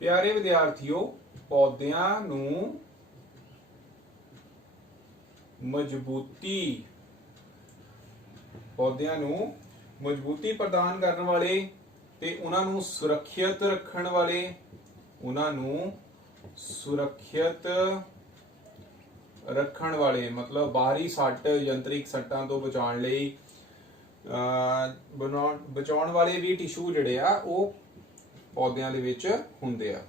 प्यारे विद्यार्थियों, पौधों नूं मजबूती प्रदान करने वाले ते उन्हां नूं सुरक्षित रखण वाले, मतलब बाहरी सੱਟ यंत्रिक सੱਟਾਂ तो बचाउण लई बचाउण वाले भी टिशू जिहड़े आ ਉਹ पौधों ਦੇ ਵਿੱਚ ਹੁੰਦੇ ਆ।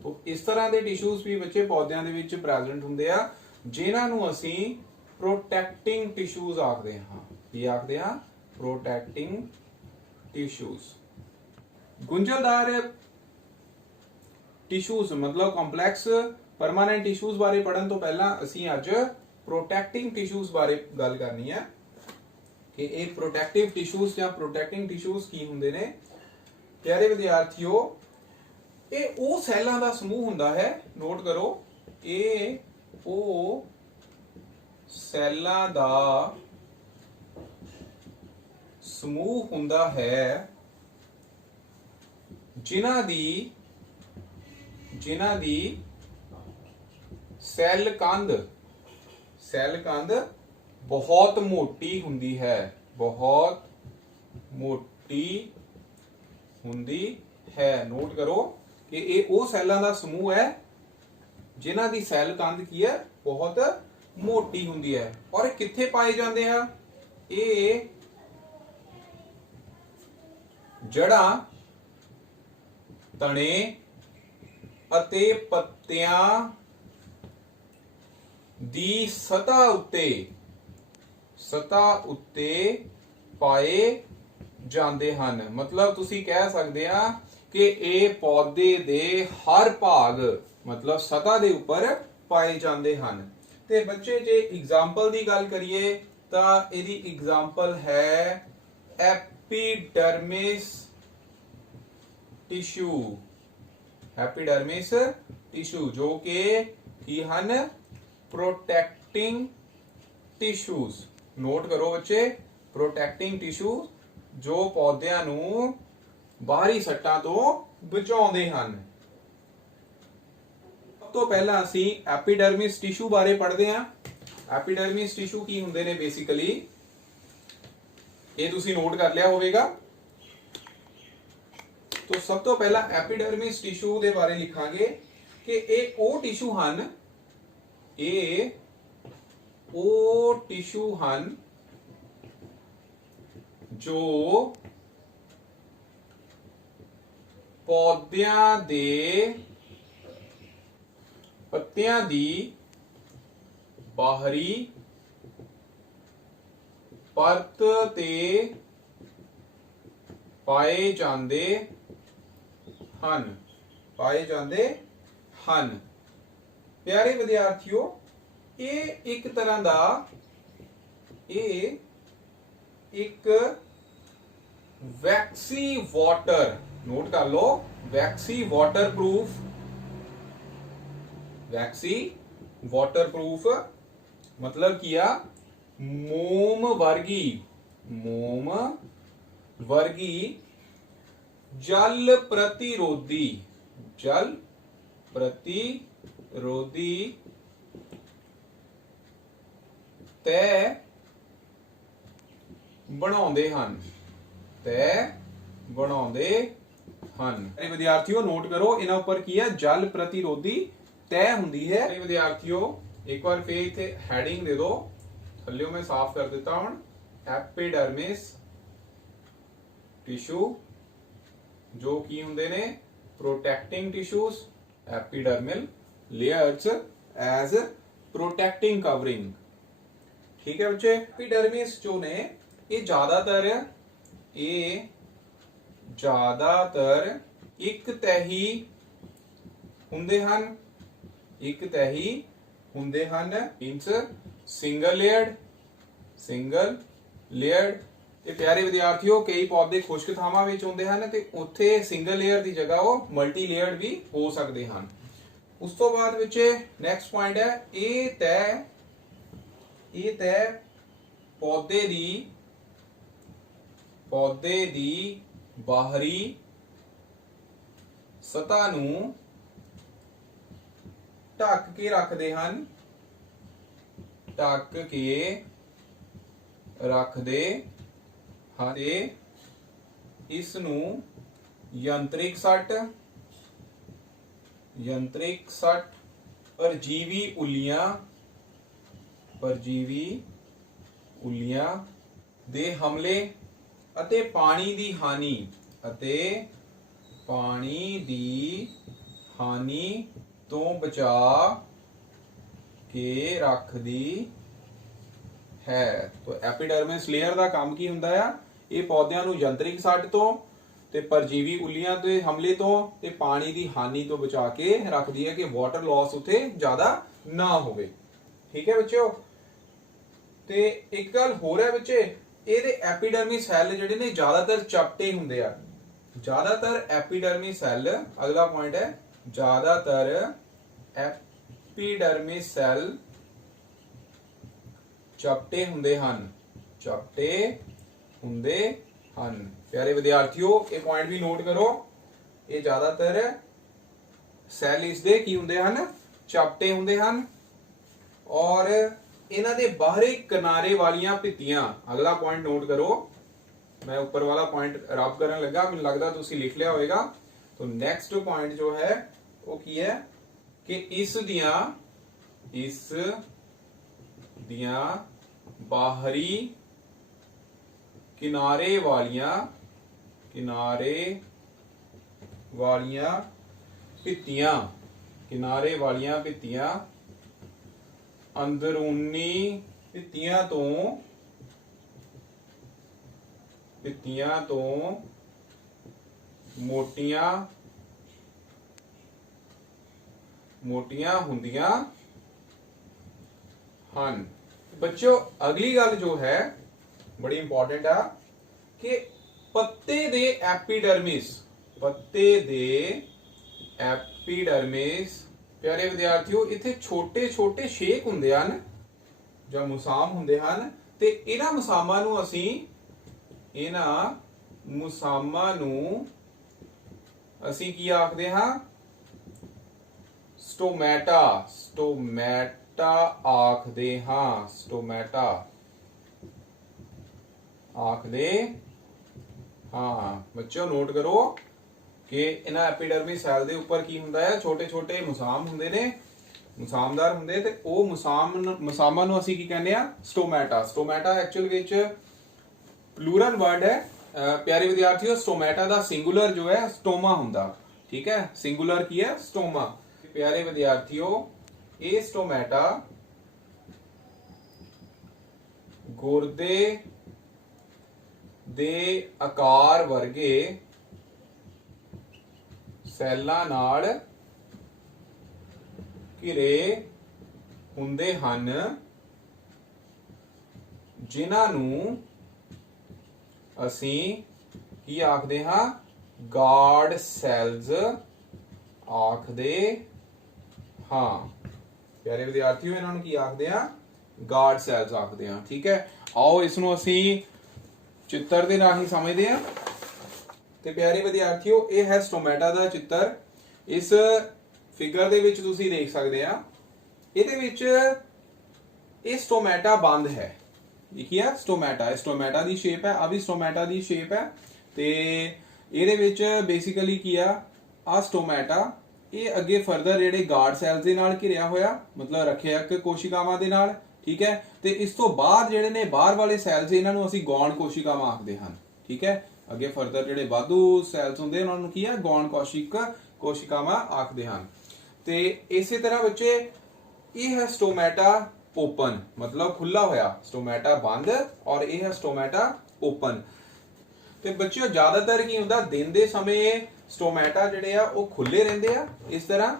तो इस तरह के टिशूज भी बच्चे पौधों ਦੇ ਵਿੱਚ प्रेजेंट ਹੁੰਦੇ ਆ, ਜਿਨ੍ਹਾਂ ਨੂੰ ਅਸੀਂ प्रोटैक्टिंग टिशूज आखते हाँ। की आखते हैं? प्रोटैक्टिंग टिशूज। गुंझलदार टिशूज मतलब कॉम्पलैक्स परमानेंट टिशूज बारे पढ़न तो पहला असी अज प्रोटैक्टिंग टिशूज बारे गल करनी है कि एक प्रोटैक्टिव टिशूज या प्रोटैक्टिंग टिशूज की हुंदे ने। प्यारे विद्यार्थियों, ये वो सैलां दा समूह हुंदा है, नोट करो, ये वो सैलां दा समूह हुंदा है जिन्हां दी सैल कंध बहुत मोटी हुंदी है, बहुत मोटी हुंदी है। नोट करो कि ये वो सैलां दा समूह है जिन्हां दी सैल कंध की है बहुत मोटी हुंदी है। और कित्थे पाए जांदे हैं? ये जड़ां, तने अते पत्तियां दी सतह उत्ते पाए जांदे हन। मतलब तुसी कह सकते हैं कि ये पौधे दे हर भाग मतलब सतह दे ऊपर पाए जांदे हन। ते बच्चे जे एग्जाम्पल की गल करिए तो इहदी एग्जाम्पल है एपिडर्मिस टिश्यू, जो कि हन प्रोटैक्टिंग टिश्यूज। नोट करो बच्चे, प्रोटैक्टिंग टिश्यू जो पौधों नूं बाहरी सੱਟਾਂ तो बचाउंदे हन। सब तो पहला असीं एपिडर्मिस टिश्यू बारे पढ़दे हां। एपिडर्मिस टिश्यू की हुंदे ने बेसिकली, ये तुसीं नोट कर लिया होवेगा। तो सब तो पहला एपिडर्मिस टिश्यू दे बारे लिखांगे कि ये ओ टिश्यू हन, जो पौधों दे पत्तियां दी बाहरी परत ते पाए जांदे हन। प्यारे विद्यार्थियों, ये एक तरह दा एक वैक्सी वाटर, नोट कर लो, वैक्सी वाटरप्रूफ मतलब किया मोम वर्गी जल प्रतिरोधी तय बनाउंदे हन। विद्यार्थियों नोट करो, इन्हां उपर की है जल प्रतिरोधी तय हुंदी है। विद्यार्थियों एक बार फिर इत्थे हैडिंग दे दो, थल्लियों मैं साफ कर देता हूं। एपिडर्मिस टिश्यू जो की हुंदे ने protecting tissues, epidermal layers as protecting covering. ठीक है बच्चे, एपिडर्मिस जो ने ये ज्यादातर एक तही हुंदे हन, मींस सिंगल लेयर्ड। ते प्यारे विद्यार्थियों, कई पौधे खुश्क थावां विच हुंदे हन ते उत्थे सिंगल लेयर की जगह वो मल्टी लेयर्ड भी हो सकते हैं। उस तो बाद बच्चे नैक्सट पॉइंट है ये तय पौधे दी बाहरी ਸਤ੍ਹਾ ਨੂੰ ਢੱਕ ਕੇ ਰੱਖਦੇ ਹਨ, ਢੱਕ ਕੇ ਰੱਖਦੇ ਹਨ ਤੇ ਇਸ ਨੂੰ ਯੰਤਰਿਕ ਸੱਟ, ਪਰਜੀਵੀ ਉੱਲੀਆਂ ਦੇ ਹਮਲੇ ਅਤੇ ਪਾਣੀ ਦੀ ਹਾਨੀ ਤੋਂ ਬਚਾ ਕੇ ਰੱਖਦੀ ਹੈ। तो एपिडर्मिस लेयर ਦਾ ਕੰਮ ਕੀ ਹੁੰਦਾ ਆ? ਇਹ ਪੌਦਿਆਂ ਨੂੰ ਯੰਤਰਿਕ ਸੱਟ ਤੋਂ ਤੇ ਪਰਜੀਵੀ ਉੱਲੀਆਂ ਦੇ ਹਮਲੇ ਤੋਂ ਤੇ ਪਾਣੀ ਦੀ ਹਾਨੀ ਤੋਂ ਬਚਾ ਕੇ ਰੱਖਦੀ ਹੈ ਕਿ ਵਾਟਰ ਲਾਸ ਉਥੇ ਜ਼ਿਆਦਾ ਨਾ ਹੋਵੇ। ਠੀਕ ਹੈ ਬੱਚਿਓ। ਤੇ ਇੱਕ ਗੱਲ ਹੋਰ ਹੈ ਬੱਚੇ, ਇਹਦੇ ਐਪੀਡਰਮਿਸ ਸੈੱਲ ਜਿਹੜੇ ਨੇ ਜ਼ਿਆਦਾਤਰ ਚਪਟੇ ਹੁੰਦੇ ਆ। ਜ਼ਿਆਦਾਤਰ ਐਪੀਡਰਮਿਸ ਸੈੱਲ, ਅਗਲਾ ਪੁਆਇੰਟ ਹੈ, ਜ਼ਿਆਦਾਤਰ ਐਪੀਡਰਮਿਸ ਸੈੱਲ ਚਪਟੇ ਹੁੰਦੇ ਹਨ। ਪਿਆਰੇ ਵਿਦਿਆਰਥੀਓ, ਇਹ ਪੁਆਇੰਟ ਵੀ ਨੋਟ ਕਰੋ। ਇਹ ਜ਼ਿਆਦਾਤਰ ਸੈੱਲ ਇਸ ਦੇ ਕੀ ਹੁੰਦੇ ਹਨ? ਚਪਟੇ ਹੁੰਦੇ ਹਨ। ਔਰ ਇਹਨਾਂ ਦੇ ਬਾਹਰੀ ਕਿਨਾਰੇ ਵਾਲੀਆਂ ਭਿੱਤੀਆਂ, ਅਗਲਾ ਪੁਆਇੰਟ ਨੋਟ ਕਰੋ। ਮੈਂ ਉੱਪਰ ਵਾਲਾ ਪੁਆਇੰਟ ਰਬ ਕਰਨ ਲੱਗਾ, ਮੈਨੂੰ ਲੱਗਦਾ ਤੁਸੀਂ ਲਿਖ ਲਿਆ ਹੋਵੇਗਾ। तो नेक्स्ट पॉइंट जो है वो की है कि इस दियां बाहरी किनारे वालियां भित्तियां अंदरूनी भित्तियां तो मोटियां हुंदियां हन। बच्चों अगली गल जो है बड़ी इंपॉर्टेंट है कि पत्ते दे एपिडर्मिस प्यारे विद्यार्थियों इथे छोटे छोटे शेक हुंदे हन ਜਾਂ ਮੁਸਾਮ ਹੁੰਦੇ ਹਨ ਤੇ ਇਹਨਾਂ ਮੁਸਾਮਾਂ ਨੂੰ ਅਸੀਂ ਕੀ ਆਖਦੇ ਹਾਂ? ਸਟੋਮੈਟਾ ਆਖਦੇ ਹਾਂ। ਬੱਚਿਓ ਨੋਟ ਕਰੋ ਕਿ ਇਹਨਾਂ ਐਪੀਡਰਮਿਸ ਸੈੱਲ ਦੇ ਉੱਪਰ ਕੀ ਹੁੰਦਾ ਹੈ? ਛੋਟੇ ਛੋਟੇ ਮੁਸਾਮ ਹੁੰਦੇ ਨੇ, ਮੁਸਾਮਦਾਰ ਹੁੰਦੇ ਤੇ ਉਹ ਮੁਸਾਮਾਂ ਨੂੰ ਅਸੀਂ ਕੀ ਕਹਿੰਦੇ ਆ? ਸਟੋਮੈਟਾ ਐਕਚੁਅਲ ਵਿੱਚ ਪਲੂਰਲ ਵਰਡ ਹੈ। प्यारे विद्यार्थियों, स्टोमेटा ਦਾ ਸਿੰਗੂਲਰ ਜੋ ਹੈ ਸਟੋਮਾ ਹੁੰਦਾ। ਠੀਕ ਹੈ, ਸਿੰਗੂਲਰ ਕੀ ਹੈ? ਸਟੋਮਾ। प्यारे विद्यार्थियों, ਇਹ ਸਟੋਮੈਟਾ ਗੁਰਦੇ ਦੇ ਆਕਾਰ ਵਰਗੇ ਸੈੱਲਾਂ ਨਾਲ ਘਿਰੇ ਹੁੰਦੇ ਹਨ ਜਿਨ੍ਹਾਂ ਨੂੰ ਅਸੀਂ ਕੀ ਆਖਦੇ ਹਾਂ? ਗਾਰਡ ਸੈਲਸ ਆਖਦੇ ਹਾਂ। ਪਿਆਰੇ ਵਿਦਿਆਰਥੀਓ, ਇਹਨਾਂ ਨੂੰ ਕੀ ਆਖਦੇ ਆ? ਗਾਰਡ ਸੈਲਸ ਆਖਦੇ ਹਾਂ। ਠੀਕ ਹੈ, ਆਓ ਇਸ ਨੂੰ ਅਸੀਂ ਚਿੱਤਰ ਦੇ ਰਾਹੀਂ ਸਮਝਦੇ ਹਾਂ। ਤੇ ਪਿਆਰੇ ਵਿਦਿਆਰਥੀਓ, ਇਹ ਹੈ ਸਟੋਮੈਟਾ ਦਾ ਚਿੱਤਰ। ਇਸ ਫਿਗਰ ਦੇ ਵਿੱਚ ਤੁਸੀਂ ਦੇਖ ਸਕਦੇ ਆ, ਇਹਦੇ ਵਿੱਚ ਇਹ ਸਟੋਮੈਟਾ ਬੰਦ ਹੈ। देखिए स्टोमैटा ਦੀ ਸ਼ੇਪ ਹੈ, ਆ ਵੀ ਸਟੋਮੈਟਾ ਦੀ ਸ਼ੇਪ ਹੈ ਤੇ ਇਹਦੇ ਵਿੱਚ ਬੇਸਿਕਲੀ ਕੀ ਆ ਸਟੋਮੈਟਾ ਇਹ ਅੱਗੇ ਫਰਦਰ ਜਿਹੜੇ ਗਾਰਡ ਸੈਲਸ ਦੇ ਨਾਲ ਘਿਰਿਆ ਹੋਇਆ, ਮਤਲਬ ਰੱਖਿਅਕ ਕੋਸ਼ਿਕਾਵਾਂ ਦੇ ਨਾਲ। ਠੀਕ ਹੈ, ਤੇ ਇਸ ਤੋਂ ਬਾਅਦ ਜਿਹੜੇ ਨੇ ਬਾਹਰ ਵਾਲੇ ਸੈਲਸ, ਇਹਨਾਂ ਨੂੰ ਅਸੀਂ ਗੌਣ ਕੋਸ਼ਿਕਾਵਾਂ ਆਖਦੇ ਹਨ। ਠੀਕ ਹੈ, ਅੱਗੇ ਫਰਦਰ ਜਿਹੜੇ ਵਾਧੂ ਸੈਲਸ ਹੁੰਦੇ ਉਹਨਾਂ ਨੂੰ ਕੀ ਆ? ਗੌਣ ਕੋਸ਼ਿਕਾਵਾਂ ਆਖਦੇ ਹਨ। ਤੇ ਇਸੇ ਤਰ੍ਹਾਂ ਬੱਚੇ ਇਹ ਹੈ ਸਟੋਮੈਟਾ ओपन, मतलब खुला होया। स्टोमैटा बंद और यह है स्टोमैटा ओपन। ते बच्चों ज्यादातर की हुंदा दिन दे समय स्टोमैटा जिहड़े आ वो खुले रहिंदे आ इस तरह।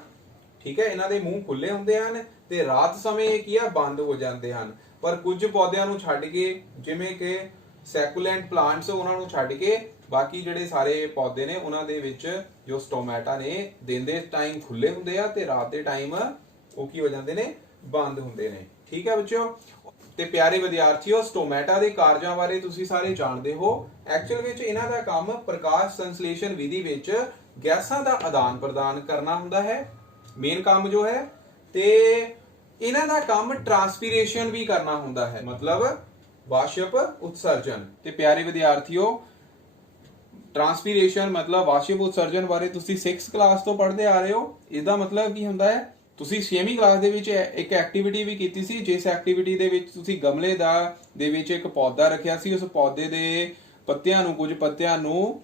ठीक है, इन्हां दे मूंह खुले हुंदे हन ते रात समय की आ बंद हो जाते हैं। पर कुछ पौधों नूं छड्ड के जिवें कि सैकुलेंट प्लांट्स उन्हां नूं छड्ड के बाकी जिहड़े सारे पौधे ने उन्हां दे विच जो स्टोमैटा ने दिन दे टाइम खुले हुंदे आ ते रात दे टाइम वो की हो जाते ने? ਬੰਦ ਹੁੰਦੇ ਨੇ। ਠੀਕ ਹੈ ਬੱਚਿਓ। ਤੇ ਪਿਆਰੇ ਵਿਦਿਆਰਥੀਓ, ਸਟੋਮੈਟਾ ਦੇ ਕਾਰਜਾਂ ਬਾਰੇ ਤੁਸੀਂ ਸਾਰੇ ਜਾਣਦੇ ਹੋ। ਐਕਚੁਅਲ ਵਿੱਚ ਇਹਨਾਂ ਦਾ ਕੰਮ ਪ੍ਰਕਾਸ਼ ਸੰਸਲੇਸ਼ਨ ਵਿਧੀ ਵਿੱਚ ਗੈਸਾਂ ਦਾ ਆਦਾਨ ਪ੍ਰਦਾਨ ਕਰਨਾ ਹੁੰਦਾ ਹੈ, ਮੇਨ ਕੰਮ ਜੋ ਹੈ। ਤੇ ਇਹਨਾਂ ਦਾ ਕੰਮ ਟਰਾਂਸਪੀਰੇਸ਼ਨ ਵੀ ਕਰਨਾ ਹੁੰਦਾ ਹੈ, ਮਤਲਬ ਵਾਸ਼ਪ ਉਤਸਰਜਨ। ਤੇ ਪਿਆਰੇ ਵਿਦਿਆਰਥੀਓ, ਟਰਾਂਸਪੀਰੇਸ਼ਨ ਮਤਲਬ ਵਾਸ਼ਪ ਉਤਸਰਜਨ ਬਾਰੇ ਤੁਸੀਂ 6th ਕਲਾਸ ਤੋਂ ਪੜ੍ਹਦੇ ਆ ਰਹੇ ਹੋ। ਇਹਦਾ ਮਤਲਬ ਕੀ ਹੁੰਦਾ ਹੈ, ਤੁਸੀਂ 6ਵੀਂ ਕਲਾਸ ਦੇ ਵਿੱਚ ਇੱਕ ਐਕਟੀਵਿਟੀ ਵੀ ਕੀਤੀ ਸੀ, ਜਿਸ ਐਕਟੀਵਿਟੀ ਦੇ ਵਿੱਚ ਤੁਸੀਂ ਗਮਲੇ ਦੇ ਵਿੱਚ ਇੱਕ ਪੌਦਾ ਰੱਖਿਆ ਸੀ। ਉਸ ਪੌਦੇ ਦੇ ਪੱਤਿਆਂ ਨੂੰ, ਕੁਝ ਪੱਤਿਆਂ ਨੂੰ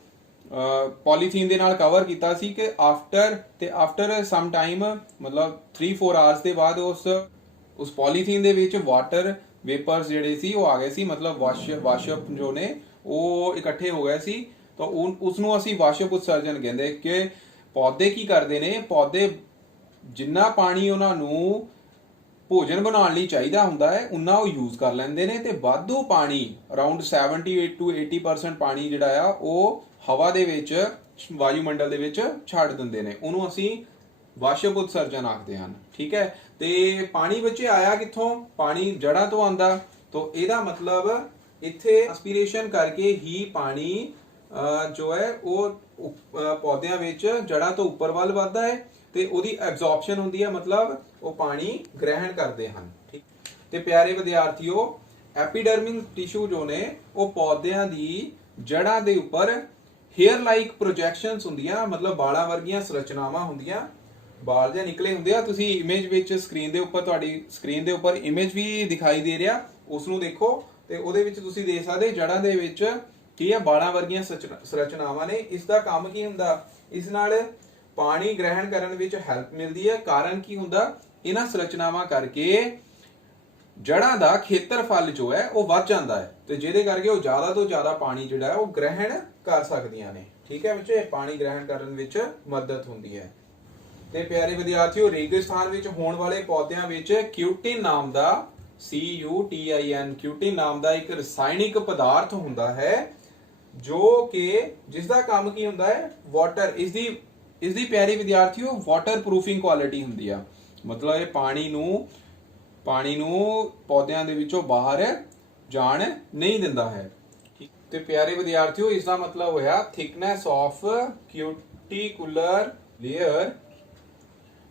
ਪੋਲੀਥੀਨ ਦੇ ਨਾਲ ਕਵਰ ਕੀਤਾ ਸੀ ਕਿ ਆਫਟਰ ਸਮ ਟਾਈਮ, ਮਤਲਬ 3-4 ਆਵਰਸ ਦੇ ਬਾਅਦ ਉਸ ਪੋਲੀਥੀਨ ਦੇ ਵਿੱਚ ਵਾਟਰ ਵੇਪਰਸ ਜਿਹੜੇ ਸੀ ਉਹ ਆ ਗਏ ਸੀ, ਮਤਲਬ ਵਾਸ਼ਪ ਜੋ ਨੇ ਉਹ ਇਕੱਠੇ ਹੋ ਗਏ ਸੀ। ਤਾਂ ਉਸ ਨੂੰ ਅਸੀਂ ਵਾਸ਼ਪ ਉਤਸਰਜਨ ਕਹਿੰਦੇ ਕਿ ਪੌਦੇ ਕੀ ਕਰਦੇ ਨੇ, ਪੌਦੇ ਜਿੰਨਾ ਪਾਣੀ ਉਹਨਾਂ ਨੂੰ ਭੋਜਨ ਬਣਾਉਣ ਲਈ ਚਾਹੀਦਾ ਹੁੰਦਾ ਹੈ ਉਨਾ ਉਹ ਯੂਜ਼ ਕਰ ਲੈਂਦੇ ਨੇ, ਤੇ ਵਾਧੂ ਪਾਣੀ ਅਰਾਊਂਡ 70 to 80% ਪਾਣੀ ਜਿਹੜਾ ਆ ਉਹ ਹਵਾ ਦੇ ਵਿੱਚ, ਵਾਯੂਮੰਡਲ ਦੇ ਵਿੱਚ ਛੱਡ ਦਿੰਦੇ ਨੇ। ਉਹਨੂੰ ਅਸੀਂ ਵਾਸ਼ਪ ਉਤਸਰਜਨ ਆਖਦੇ ਹਨ। ਠੀਕ ਹੈ। ਤੇ ਪਾਣੀ ਬੱਚੇ ਆਇਆ ਕਿੱਥੋਂ? ਪਾਣੀ ਜੜ੍ਹਾਂ ਤੋਂ ਆਂਦਾ। ਤਾਂ ਇਹਦਾ ਮਤਲਬ ਇੱਥੇ ਐਸਪੀਰੇਸ਼ਨ ਕਰਕੇ ਹੀ ਪਾਣੀ ਜੋ ਹੈ ਉਹ ਪੌਦਿਆਂ ਵਿੱਚ ਜੜ੍ਹਾਂ ਤੋਂ ਉੱਪਰ ਵੱਲ ਵੱਧਦਾ ਹੈ ਤੇ ਉਹਦੀ ਐਬਜ਼ੌਰਪਸ਼ਨ ਹੁੰਦੀ ਹੈ, ਮਤਲਬ ਉਹ ਪਾਣੀ ਗ੍ਰਹਿਣ ਕਰਦੇ ਹਨ। ਠੀਕ। ਤੇ ਪਿਆਰੇ ਵਿਦਿਆਰਥੀਓ, ਐਪੀਡਰਮਿਕ ਟਿਸ਼ੂ ਜੋ ਨੇ ਉਹ ਪੌਦਿਆਂ ਦੀ ਜੜ੍ਹਾਂ ਦੇ ਉੱਪਰ ਹੇਅਰ ਲਾਈਕ ਪ੍ਰੋਜੈਕਸ਼ਨਸ ਹੁੰਦੀਆਂ, ਮਤਲਬ ਬਾਲਾਂ ਵਰਗੀਆਂ ਸੰਰਚਨਾਵਾਂ ਹੁੰਦੀਆਂ, ਬਾਲ ਜਾਂ ਨਿਕਲੇ ਹੁੰਦੇ ਆ। ਤੁਸੀਂ ਇਮੇਜ ਵਿੱਚ ਸਕਰੀਨ ਦੇ ਉੱਪਰ, ਤੁਹਾਡੀ ਸਕਰੀਨ ਦੇ ਉੱਪਰ ਇਮੇਜ ਵੀ ਦਿਖਾਈ ਦੇ ਰਿਹਾ, ਉਸ ਨੂੰ ਦੇਖੋ ਤੇ ਉਹਦੇ ਵਿੱਚ ਤੁਸੀਂ ਦੇਖ ਸਕਦੇ ਜੜ੍ਹਾਂ ਦੇ ਵਿੱਚ ਕੀ ਹੈ, ਬਾਲਾਂ ਵਰਗੀਆਂ ਸੰਰਚਨਾਵਾਂ ਨੇ। ਇਸ ਦਾ ਕੰਮ ਕੀ ਹੁੰਦਾ? ਇਸ ਨਾਲ ਪਾਣੀ ਗ੍ਰਹਿਣ ਕਰਨ ਵਿੱਚ ਹੈਲਪ ਮਿਲਦੀ ਹੈ। ਕਾਰਨ ਕੀ ਹੁੰਦਾ? ਇਹਨਾਂ ਸੰਰਚਨਾਵਾਂ ਕਰਕੇ ਜੜ੍ਹਾਂ ਦਾ ਖੇਤਰਫਲ ਜੋ ਹੈ ਉਹ ਵੱਧ ਜਾਂਦਾ ਹੈ, ਤੇ ਜਿਹਦੇ ਕਰਕੇ ਉਹ ਜ਼ਿਆਦਾ ਤੋਂ ਜ਼ਿਆਦਾ ਪਾਣੀ ਜਿਹੜਾ ਹੈ ਉਹ ਗ੍ਰਹਿਣ ਕਰ ਸਕਦੀਆਂ ਨੇ। ਠੀਕ ਹੈ ਬੱਚੇ, ਪਾਣੀ ਗ੍ਰਹਿਣ ਕਰਨ ਵਿੱਚ ਮਦਦ ਹੁੰਦੀ ਹੈ। ਤੇ ਪਿਆਰੇ ਵਿਦਿਆਰਥੀਓ, ਰੇਗਿਸਤਾਨ ਵਿੱਚ ਹੋਣ ਵਾਲੇ ਪੌਦਿਆਂ ਵਿੱਚ ਕਿਊਟਿਨ ਨਾਮ ਦਾ CUTIN ਕਿਊਟਿਨ ਨਾਮ ਦਾ ਇੱਕ ਰਸਾਇਣਿਕ ਪਦਾਰਥ ਹੁੰਦਾ ਹੈ, ਜੋ ਕਿ ਜਿਸ ਦਾ ਕੰਮ ਕੀ ਹੁੰਦਾ ਹੈ, ਵਾਟਰ, ਇਸ ਦੀ ਪਿਆਰੇ ਵਿਦਿਆਰਥੀਓ ਵਾਟਰ ਪ੍ਰੂਫਿੰਗ ਕੁਆਲਿਟੀ ਹੁੰਦੀ ਆ। ਮਤਲਬ ਇਹ ਪਾਣੀ ਨੂੰ ਪੌਦਿਆਂ ਦੇ ਵਿੱਚੋਂ ਬਾਹਰ ਜਾਣ ਨਹੀਂ ਦਿੰਦਾ ਹੈ। ਤੇ ਪਿਆਰੇ ਵਿਦਿਆਰਥੀਓ, ਇਸ ਦਾ ਮਤਲਬ ਹੋਇਆ thickness of cuticular layer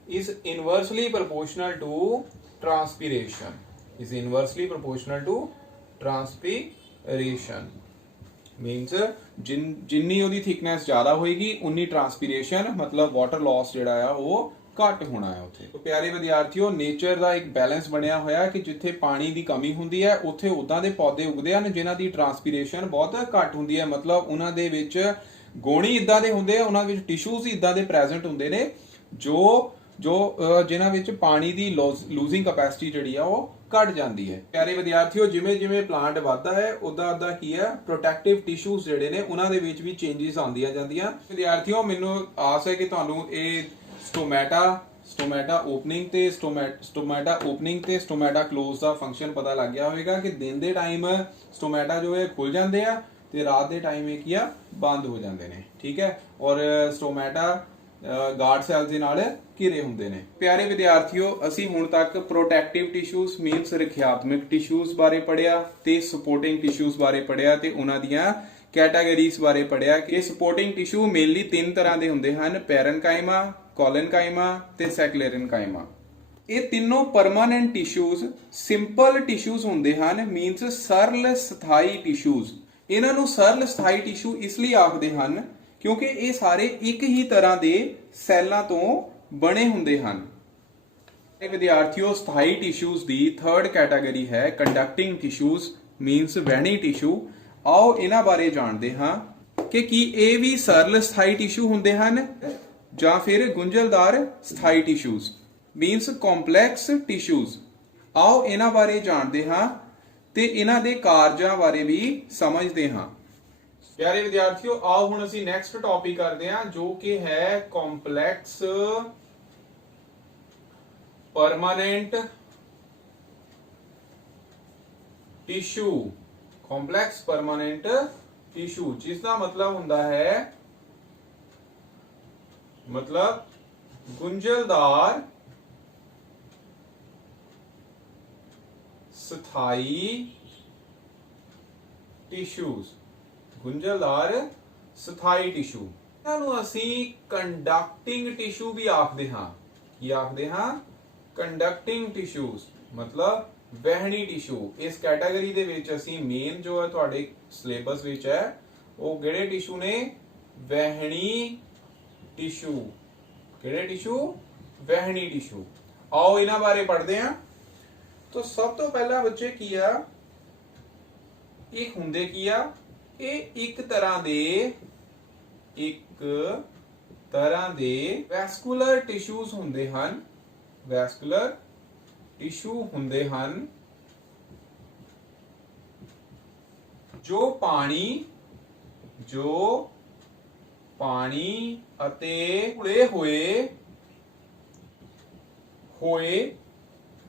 is inversely proportional to transpiration, is inversely proportional to transpiration means ਜਿੰਨੀ ਉਹਦੀ ਥਿਕਨੈਸ ਜ਼ਿਆਦਾ ਹੋਏਗੀ ਉਨੀ ਟਰਾਂਸਪੀਰੇਸ਼ਨ, ਮਤਲਬ ਵਾਟਰ ਲਾਸ ਜਿਹੜਾ ਆ ਉਹ ਘੱਟ ਹੋਣਾ ਹੈ ਉੱਥੇ। तो ਪਿਆਰੇ ਵਿਦਿਆਰਥੀਓ, ਨੇਚਰ ਦਾ ਇੱਕ ਬੈਲੈਂਸ ਬਣਿਆ ਹੋਇਆ ਕਿ ਜਿੱਥੇ ਪਾਣੀ ਦੀ ਕਮੀ ਹੁੰਦੀ ਹੈ ਉੱਥੇ ਉਦਾਂ ਦੇ ਪੌਦੇ ਉਗਦੇ ਹਨ ਜਿਨ੍ਹਾਂ ਦੀ ਟਰਾਂਸਪੀਰੇਸ਼ਨ ਬਹੁਤ ਘੱਟ ਹੁੰਦੀ ਹੈ, ਮਤਲਬ ਉਹਨਾਂ ਦੇ ਵਿੱਚ ਗੋਣੀ ਇਦਾਂ ਦੇ ਹੁੰਦੇ ਆ, ਉਹਨਾਂ ਵਿੱਚ ਟਿਸ਼ੂਜ਼ ਇਦਾਂ ਦੇ ਪ੍ਰੈਜ਼ੈਂਟ ਹੁੰਦੇ ਨੇ ਜੋ ਜਿਨ੍ਹਾਂ ਵਿੱਚ ਪਾਣੀ ਦੀ ਲੂਜ਼ਿੰਗ ਕੈਪੈਸਿਟੀ ਜਿਹੜੀ ਆ ਉਹ ਘਟ ਜਾਂਦੀ ਹੈ। ਪਿਆਰੇ ਵਿਦਿਆਰਥੀਓ, ਜਿਵੇਂ ਜਿਵੇਂ ਪਲਾਂਟ ਵੱਧਦਾ ਹੈ ਉਦਾਂ ਕੀ ਹੈ, ਪ੍ਰੋਟੈਕਟਿਵ ਟਿਸ਼ੂਜ਼ ਜਿਹੜੇ ਨੇ ਉਹਨਾਂ ਦੇ ਵਿੱਚ ਵੀ ਚੇਂਜਸ ਆਉਂਦੀਆਂ ਜਾਂਦੀਆਂ। ਵਿਦਿਆਰਥੀਓ, ਮੈਨੂੰ ਆਸ ਹੈ ਕਿ ਤੁਹਾਨੂੰ ਇਹ ਸਟੋਮੈਟਾ ਓਪਨਿੰਗ ਤੇ ਸਟੋਮੈਟਾ ਕਲੋਜ਼ ਦਾ ਫੰਕਸ਼ਨ ਪਤਾ ਲੱਗ ਗਿਆ ਹੋਵੇਗਾ ਕਿ ਦਿਨ ਦੇ ਟਾਈਮ ਸਟੋਮੈਟਾ ਜੋ ਹੈ ਖੁੱਲ ਜਾਂਦੇ ਆ ਤੇ ਰਾਤ ਦੇ ਟਾਈਮ ਇਹ ਕੀ ਆ, ਬੰਦ ਹੋ ਜਾਂਦੇ ਨੇ। ਠੀਕ ਹੈ। ਔਰ ਸਟੋਮੈਟਾ ਗਾਰਡ ਸੈਲਸ ਦੇ ਨਾਲ ਘਿਰੇ ਹੁੰਦੇ ਨੇ। ਪਿਆਰੇ ਵਿਦਿਆਰਥੀਓ, ਅਸੀਂ ਹੁਣ ਤੱਕ ਪ੍ਰੋਟੈਕਟਿਵ ਟਿਸ਼ੂਜ਼ ਮੀਨਸ ਰੱਖਿਆਤਮਕ ਟਿਸ਼ੂਜ਼ ਬਾਰੇ ਪੜਿਆ ਤੇ ਸਪੋਰਟਿੰਗ ਟਿਸ਼ੂਜ਼ ਬਾਰੇ ਪੜਿਆ ਤੇ ਉਹਨਾਂ ਦੀਆਂ ਕੈਟਾਗਰੀਜ਼ ਬਾਰੇ ਪੜਿਆ ਕਿ ਸਪੋਰਟਿੰਗ ਟਿਸ਼ੂ ਮੇਨਲੀ 3 ਤਰ੍ਹਾਂ ਦੇ ਹੁੰਦੇ ਹਨ, ਪੈਰਨਕਾਈਮਾ, ਕੋਲਨਕਾਈਮਾ ਤੇ ਸੈਕਲੇਰਨਕਾਈਮਾ। ਇਹ ਤਿੰਨੋਂ ਪਰਮਾਨੈਂਟ ਟਿਸ਼ੂਜ਼ ਸਿੰਪਲ ਟਿਸ਼ੂਜ਼ ਹੁੰਦੇ ਹਨ, ਮੀਨਸ ਸਰਲ ਸਥਾਈ ਟਿਸ਼ੂਜ਼। ਇਹਨਾਂ ਨੂੰ ਸਰਲ ਸਥਾਈ ਟਿਸ਼ੂ ਇਸ ਲਈ ਆਖਦੇ ਹਨ ਕਿਉਂਕਿ ਇਹ ਸਾਰੇ ਇੱਕ ਹੀ ਤਰ੍ਹਾਂ ਦੇ ਸੈੱਲਾਂ ਤੋਂ ਬਣੇ ਹੁੰਦੇ ਹਨ। ਵਿਦਿਆਰਥੀਓ, ਸਥਾਈ ਟਿਸ਼ੂਜ਼ ਦੀ 3rd ਕੈਟਾਗਰੀ ਹੈ ਕੰਡਕਟਿੰਗ ਟਿਸ਼ੂਜ਼ ਮੀਨਸ ਵਹਿਣੀ ਟਿਸ਼ੂ। ਆਓ ਇਹਨਾਂ ਬਾਰੇ ਜਾਣਦੇ ਹਾਂ ਕਿ ਕੀ ਇਹ ਵੀ ਸਰਲ ਸਥਾਈ ਟਿਸ਼ੂ ਹੁੰਦੇ ਹਨ ਜਾਂ ਫਿਰ ਗੁੰਝਲਦਾਰ ਸਥਾਈ ਟਿਸ਼ੂਜ਼ ਮੀਨਸ ਕੰਪਲੈਕਸ ਟਿਸ਼ੂਜ਼। ਆਓ ਇਹਨਾਂ ਬਾਰੇ ਜਾਣਦੇ ਹਾਂ ਤੇ ਇਹਨਾਂ ਦੇ ਕਾਰਜਾਂ ਬਾਰੇ ਵੀ ਸਮਝਦੇ ਹਾਂ। ਪਿਆਰੇ ਵਿਦਿਆਰਥੀਓ, ਆਓ ਹੁਣ ਅਸੀਂ ਨੈਕਸਟ ਟੌਪਿਕ ਕਰਦੇ ਹਾਂ ਜੋ ਕਿ ਹੈ complex permanent tissue. Complex permanent tissue ਜਿਸ ਦਾ ਮਤਲਬ ਹੁੰਦਾ ਹੈ ਗੁੰਝਲਦਾਰ ਸਥਾਈ ਟਿਸ਼ੂਜ਼। ਗੁੰਝਲਦਾਰ ਸਥਾਈ ਟਿਸ਼ੂ। ਇਹਨਾਂ ਨੂੰ ਅਸੀਂ ਕੰਡਕਟਿੰਗ ਟਿਸ਼ੂ ਵੀ ਆਖਦੇ ਹਾਂ। ਕੀ ਆਖਦੇ ਹਾਂ? ਕੰਡਕਟਿੰਗ ਟਿਸ਼ੂਜ਼, मतलब ਵਹਿਣੀ ਟਿਸ਼ੂ। ਇਸ ਕੈਟਾਗਰੀ ਦੇ ਵਿੱਚ ਅਸੀਂ ਮੇਨ ਜੋ ਹੈ ਤੁਹਾਡੇ ਸਿਲੇਬਸ ਵਿੱਚ ਹੈ ਉਹ ਕਿਹੜੇ ਟਿਸ਼ੂ ਨੇ? ਵਹਿਣੀ ਟਿਸ਼ੂ। ਕਿਹੜੇ ਟਿਸ਼ੂ? ਵਹਿਣੀ ਟਿਸ਼ੂ। आओ इन्हां बारे पढ़ते हैं। तो सब तो पहला बच्चे की आ, एक हुंदे की आ, ये एक तरह दे वैस्कुलर टिश्यूज हुंदे हन। वैस्कुलर टिश्यू हुंदे हन जो पानी अते घुले होए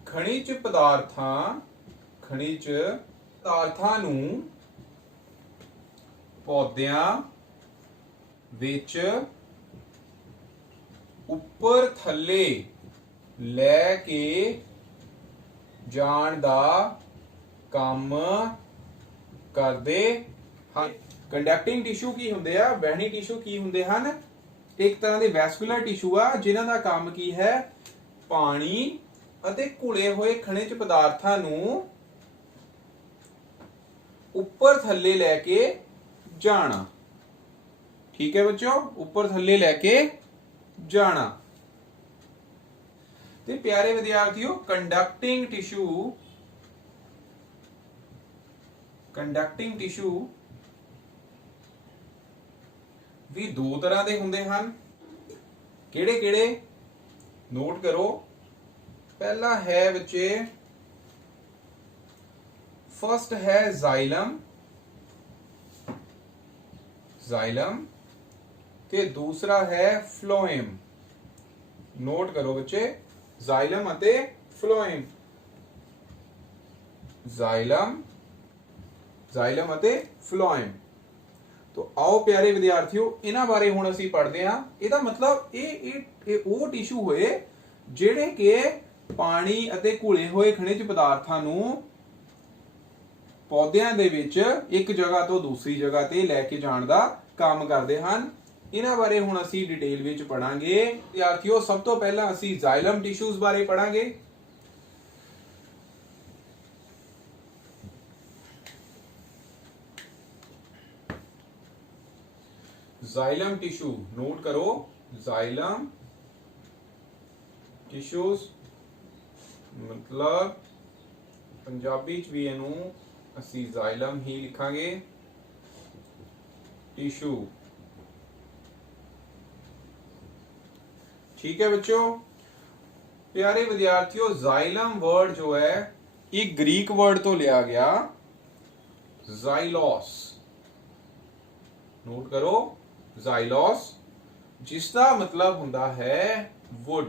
खनिज पदार्थां नूं पौधिਆਂ ਵਿੱਚ ਉੱਪਰ ਥੱਲੇ ਲੈ ਕੇ ਜਾਣ ਦਾ ਕੰਮ ਕਰਦੇ ਹਨ। ਕੰਡਕਟਿੰਗ ਟਿਸ਼ੂ ਕੀ ਹੁੰਦੇ ਆ? ਵਹਿਣੀ ਟਿਸ਼ੂ ਕੀ ਹੁੰਦੇ ਹਨ? ਇੱਕ ਤਰ੍ਹਾਂ ਦੇ ਵੈਸਕੂਲਰ ਟਿਸ਼ੂ ਆ ਜਿਨ੍ਹਾਂ ਦਾ ਕੰਮ ਕੀ ਹੈ? ਪਾਣੀ ਅਤੇ ਘੁਲੇ ਹੋਏ ਖਣਿਜ ਪਦਾਰਥਾਂ ਨੂੰ ਉੱਪਰ ਥੱਲੇ ਲੈ ਕੇ ਜਾਣਾ। ठीक है बच्चों, ऊपर थल्ले लेके जाना। ते प्यारे विद्यार्थियों, कंडक्टिंग टिश्यू भी दो तरह के हुंदे हन। केड़े केड़े? नोट करो। पहला है बच्चे, फर्स्ट है जाइलम ते दूसरा है फ्लोएम। नोट करो बच्चे, जाइलम अते फ्लोएम। जाइलम अते फ्लोएम। तो आओ प्यारे विद्यार्थियों, इन्हां बारे हुण असीं पढ़दे हां। इहदा मतलब ये वो टिश्यू होए जिहड़े कि पानी अते घुले होए खनिज पदार्थां नूं पौधिਆਂ ਦੇ ਵਿੱਚ ਇੱਕ ਜਗ੍ਹਾ ਤੋਂ ਦੂਸਰੀ ਜਗ੍ਹਾ ਤੇ ਲੈ ਕੇ ਜਾਣ ਦਾ ਕੰਮ ਕਰਦੇ ਹਨ। ਇਹਨਾਂ ਬਾਰੇ ਹੁਣ ਅਸੀਂ ਡਿਟੇਲ ਵਿੱਚ ਪੜਾਂਗੇ। ਵਿਦਿਆਰਥੀਓ, ਸਭ ਤੋਂ ਪਹਿਲਾਂ ਅਸੀਂ ਜ਼ਾइलम ਟਿਸ਼ੂਜ਼ ਬਾਰੇ ਪੜਾਂਗੇ। ਜ਼ਾइलम टिश्यू नोट करो। ਜ਼ਾइलम टिश्यूज मतलब पंजाबी च भी इनू असी ਜ਼ਾइलम ही लिखांगे। टिश्यू, ठीक है बच्चों। प्यारे विद्यार्थियों, ਜ਼ਾइलम वर्ड जो है ये ग्रीक वर्ड तो लिया गया, ਜ਼ਾइलोस। नोट करो, ਜ਼ਾइलोस, जिसका मतलब हुंदा है वुड।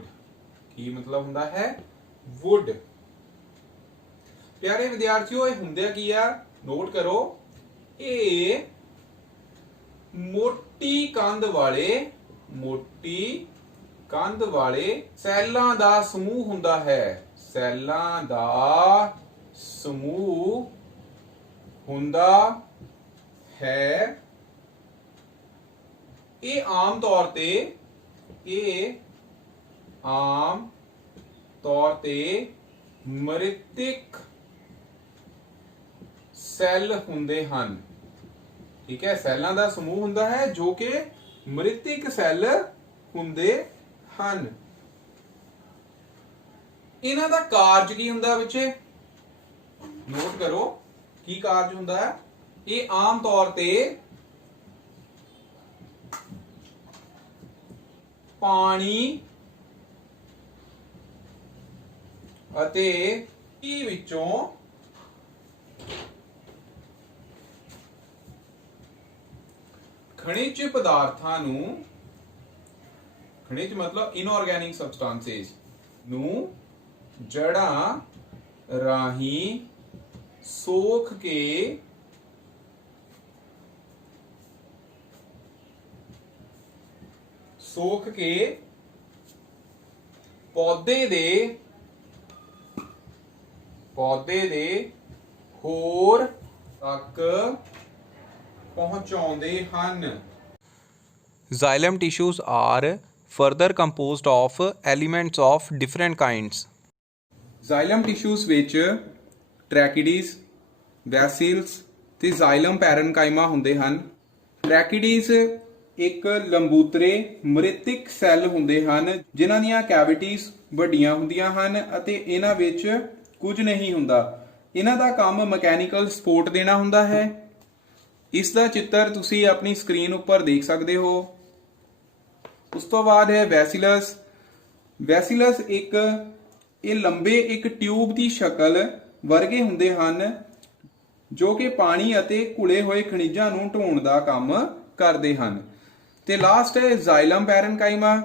की मतलब हुंदा है? वुड। प्यारे विद्यार्थियों, ये हुंदे की आ? नोट करो, ये मोटी कंध वाले सैलां दा समूह हुंदा है। सैलां दा समूह हुंदा है। ये आम तौर ते मृतिक सैल हुंदे हन। ठीक है, सैलां दा समूह हुंदा है जो कि मृतिक सैल हुंदे हन। इन्हां दा कारज की हुंदा बच्चे? नोट करो, की कारज हुंदा है? ये आम तौर ते पानी अते विचों खनिज पदार्थां नूं, खनिज मतलब इनऑर्गेनिक सबस्टांसेस नूं जड़ां राही सोख के पौधे दे होर तक पहुंचाउंदे हन। Xylem tissues are further composed of elements of different kinds. Xylem tissues ਵਿੱਚ ਟ੍ਰੈਕਿਡੀਜ਼, ਵੈਸਿਲਸ ਤੇ ਜ਼ਾਈਲਮ ਪੈਰਨਕਾਈਮਾ ਹੁੰਦੇ ਹਨ। ਟ੍ਰੈਕਿਡੀਜ਼ ਇੱਕ ਲੰਬੂਤਰੇ ਮ੍ਰਿਤਿਕ ਸੈੱਲ ਹੁੰਦੇ ਹਨ ਜਿਨ੍ਹਾਂ ਦੀਆਂ ਕੈਵਿਟੀਜ਼ ਵੱਡੀਆਂ ਹੁੰਦੀਆਂ ਹਨ ਅਤੇ ਇਹਨਾਂ ਵਿੱਚ ਕੁਝ ਨਹੀਂ ਹੁੰਦਾ। ਇਹਨਾਂ ਦਾ ਕੰਮ ਮਕੈਨੀਕਲ ਸਪੋਰਟ ਦੇਣਾ ਹੁੰਦਾ ਹੈ। ਇਸ ਦਾ ਚਿੱਤਰ ਤੁਸੀਂ ਆਪਣੀ ਸਕਰੀਨ ਉੱਪਰ ਦੇਖ ਸਕਦੇ ਹੋ। ਉਸ ਤੋਂ ਬਾਅਦ ਹੈ ਵੈਸਿਲਸ। ਵੈਸਿਲਸ ਇਹ ਲੰਬੇ ਇੱਕ ਟਿਊਬ ਦੀ ਸ਼ਕਲ ਵਰਗੇ ਹੁੰਦੇ ਹਨ ਜੋ ਕਿ ਪਾਣੀ ਅਤੇ ਘੁਲੇ ਹੋਏ ਖਣਿਜਾਂ ਨੂੰ ਢੋਣ ਦਾ ਕੰਮ ਕਰਦੇ ਹਨ। ਤੇ ਲਾਸਟ ਹੈ ਜ਼ਾਈਲਮ ਪੈਰਨਕਾਈਮਾ।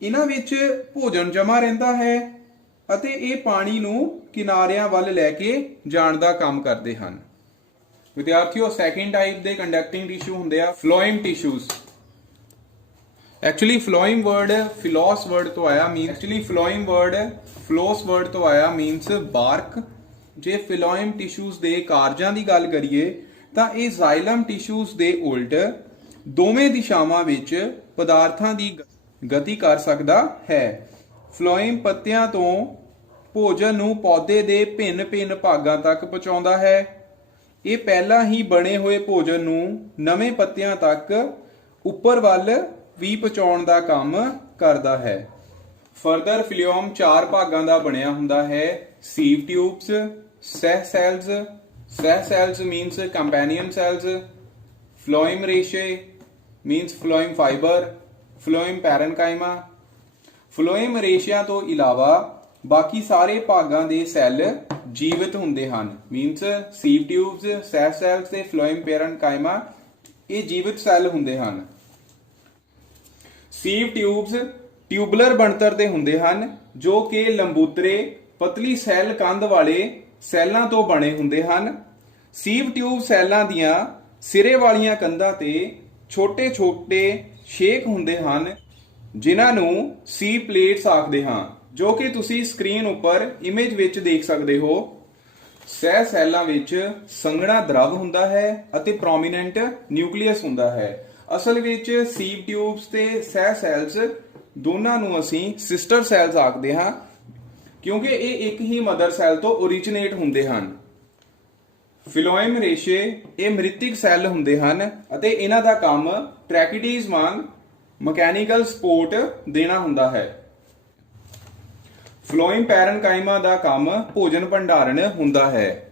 ਇਹਨਾਂ ਵਿੱਚ ਭੋਜਨ ਜਮਾ ਰਹਿੰਦਾ ਹੈ ਅਤੇ ਇਹ ਪਾਣੀ ਨੂੰ ਕਿਨਾਰਿਆਂ ਵੱਲ ਲੈ ਕੇ ਜਾਣ ਦਾ ਕੰਮ ਕਰਦੇ ਹਨ। ਵਿਦਿਆਰਥੀਓ, ਸੈਕਿੰਡ ਟਾਈਪ ਦੇ ਕੰਡਕਟਿੰਗ ਟਿਸ਼ੂ ਹੁੰਦੇ ਆ ਫਲੋਇਮ ਟਿਸ਼ੂਜ਼। ਐਕਚੁਅਲੀ ਫਲੋਇਮ ਵਰਡ ਫਿਲੋਸ ਵਰਡ ਤੋਂ ਆਇਆ ਮੀਨਸ ਬਾਰਕ। ਜੇ ਫਲੋਇਮ ਟਿਸ਼ੂਜ਼ ਦੇ ਕਾਰਜਾਂ ਦੀ ਗੱਲ ਕਰੀਏ ਤਾਂ ਇਹ ਜ਼ਾਈਲਮ ਟਿਸ਼ੂਜ਼ ਦੇ ਉਲਟ ਦੋਵੇਂ ਦਿਸ਼ਾਵਾਂ ਵਿੱਚ ਪਦਾਰਥਾਂ ਦੀ ਗਤੀ ਕਰ ਸਕਦਾ ਹੈ। ਫਲੋਇਮ ਪੱਤਿਆਂ ਤੋਂ ਭੋਜਨ ਨੂੰ ਪੌਦੇ ਦੇ ਭਿੰਨ-ਭਿੰਨ ਭਾਗਾਂ ਤੱਕ ਪਹੁੰਚਾਉਂਦਾ ਹੈ। ਇਹ ਪਹਿਲਾਂ ਹੀ ਬਣੇ ਹੋਏ ਭੋਜਨ ਨੂੰ ਨਵੇਂ ਪੱਤਿਆਂ ਤੱਕ ਉੱਪਰ ਵੱਲ ਵੀ ਪਹੁੰਚਾਉਣ ਦਾ ਕੰਮ ਕਰਦਾ ਹੈ। ਫਰਦਰ ਫਲੋਇਮ 4 ਭਾਗਾਂ ਦਾ ਬਣਿਆ ਹੁੰਦਾ ਹੈ। ਸੀਵ ਟਿਊਬਸ, ਸੈਹ cells means companion cells, phloem ਰੇਸ਼ੇ means phloem fibre, phloem parenchyma. Phloem ਰੇਸ਼ਿਆਂ ਤੋਂ ਇਲਾਵਾ ਬਾਕੀ ਸਾਰੇ ਭਾਗਾਂ ਦੇ ਸੈੱਲ ਜੀਵਿਤ ਹੁੰਦੇ ਹਨ। ਮੀਨਸ ਸੀਵ ਟਿਊਬਸ, ਸੈਹ ਸੈਲਸ ਤੇ ਫਲੋਇਮ ਪੈਰਨਕਾਈਮਾ ਇਹ ਜੀਵਿਤ ਸੈੱਲ ਹੁੰਦੇ ਹਨ। ਸੀਵ ਟਿਊਬਸ ਟਿਊਬਲਰ ਬਣਤਰ ਦੇ ਹੁੰਦੇ ਹਨ ਜੋ ਕਿ ਲੰਬੂਤਰੇ ਪਤਲੀ ਸੈੱਲ ਕੰਧ ਵਾਲੇ ਸੈੱਲਾਂ ਤੋਂ ਬਣੇ ਹੁੰਦੇ ਹਨ। ਸੀਵ ਟਿਊਬ ਸੈੱਲਾਂ ਦੀਆਂ ਸਿਰੇ ਵਾਲੀਆਂ ਕੰਧਾਂ ਤੇ ਛੋਟੇ-ਛੋਟੇ ਛੇਕ ਹੁੰਦੇ ਹਨ ਜਿਨ੍ਹਾਂ ਨੂੰ ਸੀ ਪਲੇਟਸ ਆਖਦੇ ਹਾਂ, ਜੋ ਕਿ ਤੁਸੀਂ ਸਕਰੀਨ ਉੱਪਰ ਇਮੇਜ ਵਿੱਚ ਦੇਖ ਸਕਦੇ ਹੋ। ਸੈਹ ਸੈੱਲਾਂ ਵਿੱਚ ਸੰਘਣਾ ਦਰਵ ਹੁੰਦਾ ਹੈ ਅਤੇ ਪ੍ਰੋਮੀਨੈਂਟ ਨਿਊਕਲੀਅਸ ਹੁੰਦਾ ਹੈ। ਅਸਲ ਵਿੱਚ ਸੀਵ ਟਿਊਬਸ ਤੇ ਸੈਹ ਸੈਲਸ ਦੋਨਾਂ ਨੂੰ ਅਸੀਂ ਸਿਸਟਰ ਸੈਲਸ ਆਖਦੇ ਹਾਂ ਕਿਉਂਕਿ ਇਹ ਇੱਕ ਹੀ ਮਦਰ ਸੈੱਲ ਤੋਂ ਓਰੀਜਿਨੇਟ ਹੁੰਦੇ ਹਨ। ਫਲੋਇਮ ਰੇਸ਼ੇ ਇਹ ਮ੍ਰਿਤਿਕ ਸੈੱਲ ਹੁੰਦੇ ਹਨ ਅਤੇ ਇਹਨਾਂ ਦਾ ਕੰਮ ਟ੍ਰੈਕਿਡੀਜ਼ ਵਾਂਗ ਮਕੈਨੀਕਲ ਸਪੋਰਟ ਦੇਣਾ ਹੁੰਦਾ ਹੈ। ਫਲੋਇਮ ਪੈਰਨਕਾਈਮਾ ਦਾ ਕੰਮ ਭੋਜਨ ਭੰਡਾਰਨ ਹੁੰਦਾ ਹੈ।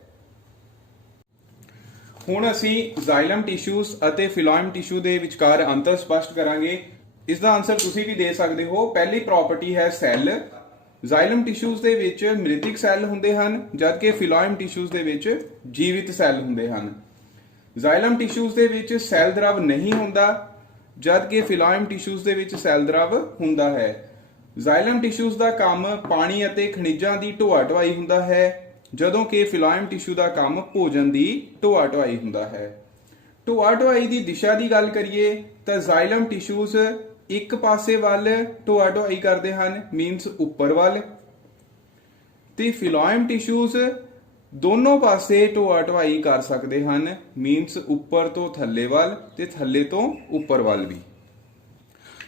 ਹੁਣ ਅਸੀਂ ਜ਼ਾਈਲਮ ਟਿਸ਼ੂਜ਼ ਅਤੇ ਫਲੋਇਮ ਟਿਸ਼ੂ ਦੇ ਵਿਚਕਾਰ ਅੰਤਰ ਸਪਸ਼ਟ ਕਰਾਂਗੇ। ਇਸ ਦਾ ਆਨਸਰ ਤੁਸੀਂ ਵੀ ਦੇ ਸਕਦੇ ਹੋ। ਪਹਿਲੀ ਪ੍ਰਾਪਰਟੀ ਹੈ ਸੈੱਲ। ਜ਼ਾਈਲਮ ਟਿਸ਼ੂਜ਼ ਦੇ ਵਿੱਚ ਮ੍ਰਿਤਿਕ ਸੈੱਲ ਹੁੰਦੇ ਹਨ ਜਦਕਿ ਫਲੋਇਮ ਟਿਸ਼ੂਜ਼ ਦੇ ਵਿੱਚ ਜੀਵਿਤ ਸੈੱਲ ਹੁੰਦੇ ਹਨ। ਜ਼ਾਈਲਮ ਟਿਸ਼ੂਜ਼ ਦੇ ਵਿੱਚ ਸੈੱਲ ਦਰਵ ਨਹੀਂ ਹੁੰਦਾ ਜਦਕਿ ਫਲੋਇਮ ਟਿਸ਼ੂਜ਼ ਦੇ ਵਿੱਚ ਸੈੱਲ ਦਰਵ ਹੁੰਦਾ ਹੈ। ਜ਼ਾਈਲਮ ਟਿਸ਼ੂਜ਼ ਦਾ ਕੰਮ ਪਾਣੀ ਅਤੇ ਖਣਿਜਾਂ ਦੀ ਢੋਆ ਢੁਆਈ ਹੁੰਦਾ ਹੈ ਜਦੋਂ ਕਿ ਫਲੋਇਮ ਟਿਸ਼ੂ ਦਾ ਕੰਮ ਭੋਜਨ ਦੀ ਢੋਆ ਢੁਆਈ ਹੁੰਦਾ ਹੈ। ਢੋਆ ਢੁਆਈ ਦੀ ਦਿਸ਼ਾ ਦੀ ਗੱਲ ਕਰੀਏ ਤਾਂ ਜ਼ਾਈਲਮ ਟਿਸ਼ੂਜ਼ ਇੱਕ ਪਾਸੇ ਵੱਲ ਢੋਆ ਢੁਆਈ ਕਰਦੇ ਹਨ ਮੀਨਸ ਉੱਪਰ ਵੱਲ, ਤੇ ਫਲੋਇਮ ਟਿਸ਼ੂਜ਼ ਦੋਨੋਂ ਪਾਸੇ ਢੋਆ ਢੁਆਈ ਕਰ ਸਕਦੇ ਹਨ ਮੀਨਸ ਉੱਪਰ ਤੋਂ ਥੱਲੇ ਵੱਲ ਤੇ ਥੱਲੇ ਤੋਂ ਉੱਪਰ ਵੱਲ ਵੀ।